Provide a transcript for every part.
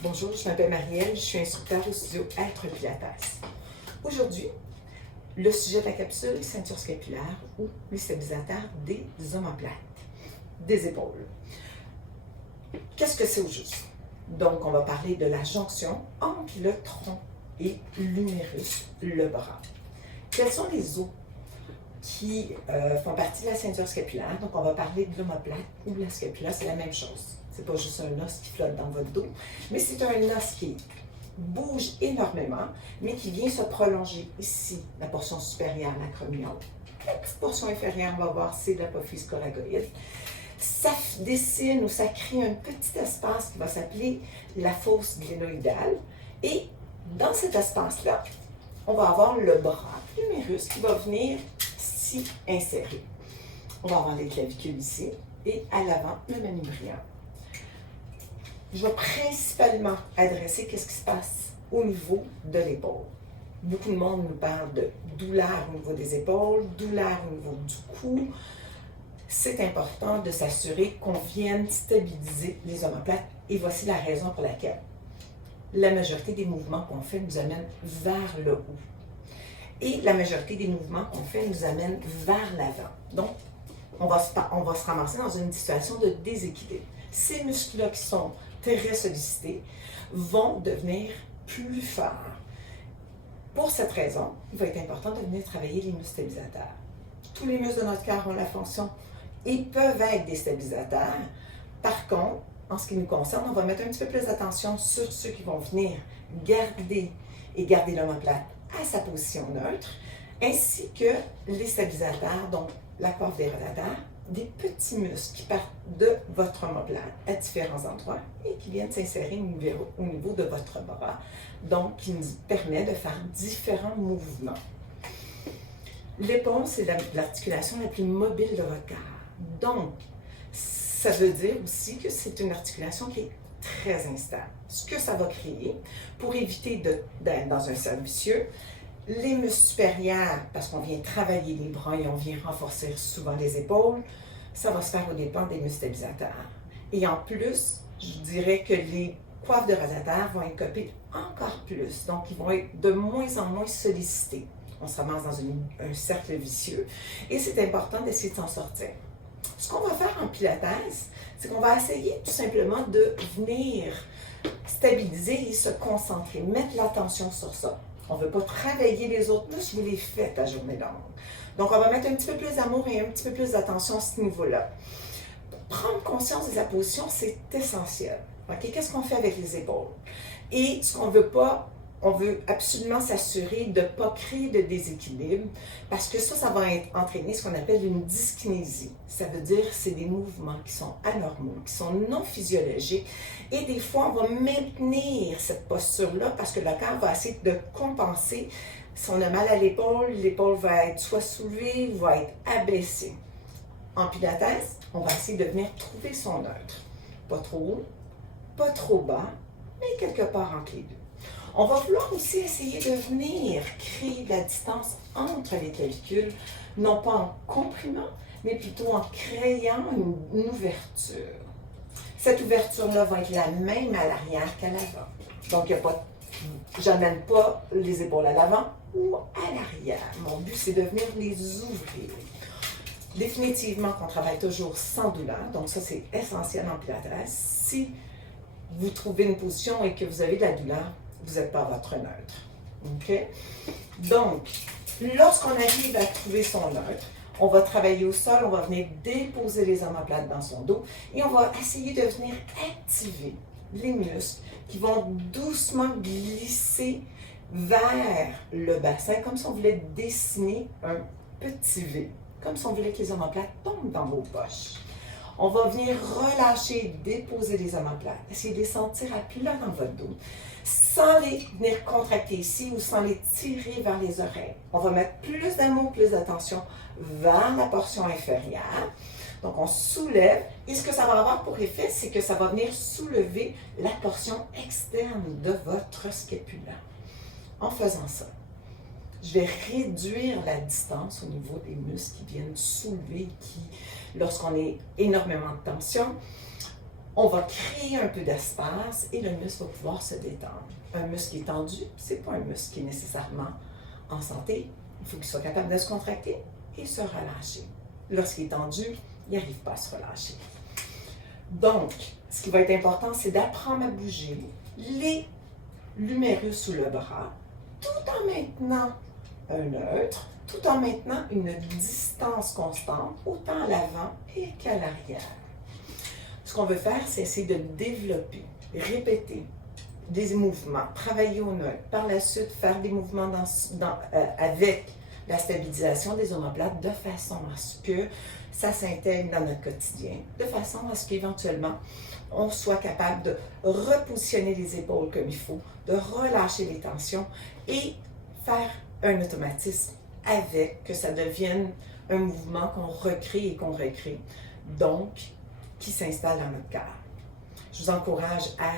Bonjour, je m'appelle Marielle, je suis instructeur au studio Être Pilates. Aujourd'hui, le sujet de la capsule, ceinture scapulaire ou les stabilisateurs des omoplates, des épaules. Qu'est-ce que c'est au juste? Donc, on va parler de la jonction entre le tronc et l'humérus, le bras. Quels sont les os qui font partie de la ceinture scapulaire? Donc, on va parler de l'omoplate ou de la scapula, c'est la même chose. C'est pas juste un os qui flotte dans votre dos, mais c'est un os qui bouge énormément, mais qui vient se prolonger ici, la portion supérieure, l'acromion. La petite portion inférieure, on va voir, c'est l'apophyse coracoïde. Ça dessine ou ça crée un petit espace qui va s'appeler la fosse glénoïdale. Et dans cet espace-là, on va avoir le bras, l'humérus, qui va venir s'y insérer. On va avoir les clavicules ici et à l'avant, le manubrium. Je vais principalement adresser qu'est-ce qui se passe au niveau de l'épaule. Beaucoup de monde nous parle de douleur au niveau des épaules, douleur au niveau du cou. C'est important de s'assurer qu'on vienne stabiliser les omoplates et voici la raison pour laquelle. La majorité des mouvements qu'on fait nous amènent vers le haut. Et la majorité des mouvements qu'on fait nous amènent vers l'avant. Donc, on va se ramasser dans une situation de déséquilibre. Ces muscles-là qui sont très sollicités vont devenir plus forts. Pour cette raison, il va être important de venir travailler les muscles stabilisateurs. Tous les muscles de notre corps ont la fonction et peuvent être des stabilisateurs. Par contre, en ce qui nous concerne, on va mettre un petit peu plus d'attention sur ceux qui vont venir garder l'omoplate à sa position neutre, ainsi que les stabilisateurs, donc la coiffe des rotateurs, des petits muscles qui partent de votre omoplate à différents endroits et qui viennent s'insérer au niveau de votre bras, donc qui nous permet de faire différents mouvements. L'épaule, c'est l'articulation la plus mobile de votre corps. Donc, ça veut dire aussi que c'est une articulation qui est très instable. Ce que ça va créer, pour éviter d'être dans un cercle vicieux, les muscles supérieurs, parce qu'on vient travailler les bras et on vient renforcer souvent les épaules, ça va se faire au dépend des muscles stabilisateurs. Et en plus, je dirais que les coiffes de rotateurs vont être copées encore plus. Donc, ils vont être de moins en moins sollicités. On se ramasse dans un cercle vicieux. Et c'est important d'essayer de s'en sortir. Ce qu'on va faire en pilates, c'est qu'on va essayer tout simplement de venir stabiliser et se concentrer, mettre l'attention sur ça. On ne veut pas travailler les autres muscles, vous les faites à journée longue. Donc, on va mettre un petit peu plus d'amour et un petit peu plus d'attention à ce niveau-là. Prendre conscience de sa position, c'est essentiel. Okay? Qu'est-ce qu'on fait avec les épaules? Et ce qu'on ne veut pas, on veut absolument s'assurer de ne pas créer de déséquilibre parce que ça va entraîner ce qu'on appelle une dyskinésie. Ça veut dire que c'est des mouvements qui sont anormaux, qui sont non physiologiques et des fois, on va maintenir cette posture-là parce que le corps va essayer de compenser. Si on a mal à l'épaule va être soit soulevée ou va être abaissée. En pilates, on va essayer de venir trouver son neutre. Pas trop haut, pas trop bas, mais quelque part entre les deux. On va vouloir aussi essayer de venir créer de la distance entre les clavicules, non pas en comprimant, mais plutôt en créant une ouverture. Cette ouverture-là va être la même à l'arrière qu'à l'avant. Donc, je n'amène pas les épaules à l'avant ou à l'arrière. Mon but, c'est de venir les ouvrir. Définitivement qu'on travaille toujours sans douleur, donc ça, c'est essentiel en pilates. Si vous trouvez une position et que vous avez de la douleur, vous n'êtes pas à votre neutre. OK? Donc, lorsqu'on arrive à trouver son neutre, on va travailler au sol, on va venir déposer les omoplates dans son dos et on va essayer de venir activer les muscles qui vont doucement glisser vers le bassin, comme si on voulait dessiner un petit V, comme si on voulait que les omoplates tombent dans vos poches. On va venir relâcher, déposer les omoplates, essayer de les sentir à plat dans votre dos, sans les venir contracter ici ou sans les tirer vers les oreilles. On va mettre plus d'amour, plus d'attention vers la portion inférieure. Donc, on soulève et ce que ça va avoir pour effet, c'est que ça va venir soulever la portion externe de votre scapula. En faisant ça, je vais réduire la distance au niveau des muscles qui viennent soulever, lorsqu'on a énormément de tension, On va créer un peu d'espace et le muscle va pouvoir se détendre. Un muscle qui est tendu, ce n'est pas un muscle qui est nécessairement en santé. Il faut qu'il soit capable de se contracter et se relâcher. Lorsqu'il est tendu, il n'arrive pas à se relâcher. Donc, ce qui va être important, c'est d'apprendre à bouger l'humérus sous le bras, tout en maintenant un neutre, tout en maintenant une distance constante, autant à l'avant et qu'à l'arrière. Ce qu'on veut faire, c'est essayer de développer, répéter des mouvements, travailler au neutre. Par la suite, faire des mouvements avec la stabilisation des omoplates de façon à ce que ça s'intègre dans notre quotidien, de façon à ce qu'éventuellement, on soit capable de repositionner les épaules comme il faut, de relâcher les tensions et faire un automatisme avec, que ça devienne un mouvement qu'on recrée et qu'on recrée, donc qui s'installe dans notre corps. Je vous encourage à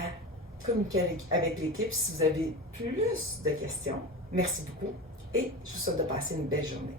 communiquer avec l'équipe si vous avez plus de questions. Merci beaucoup et je vous souhaite de passer une belle journée.